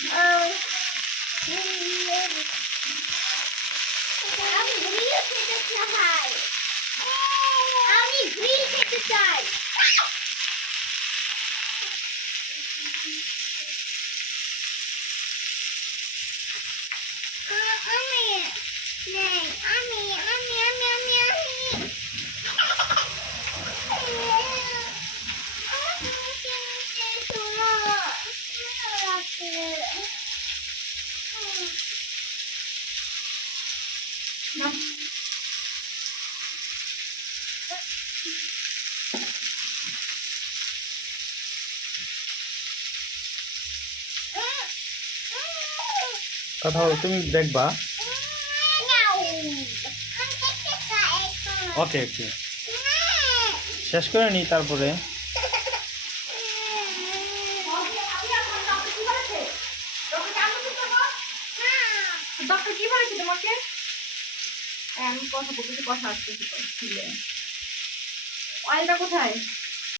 আমি গ্রিল খেতে চাই। আমি নেই, আমি আমি আমি আমি আমি কথা বলো, তুমি দেখবা। ওকে ওকে, শেষ করে নি তারপরে। ডক্টর কি বলেছে তোমাকে? আমি কথা বলতে, কথা আসছে। অয়েলটা কোথায়?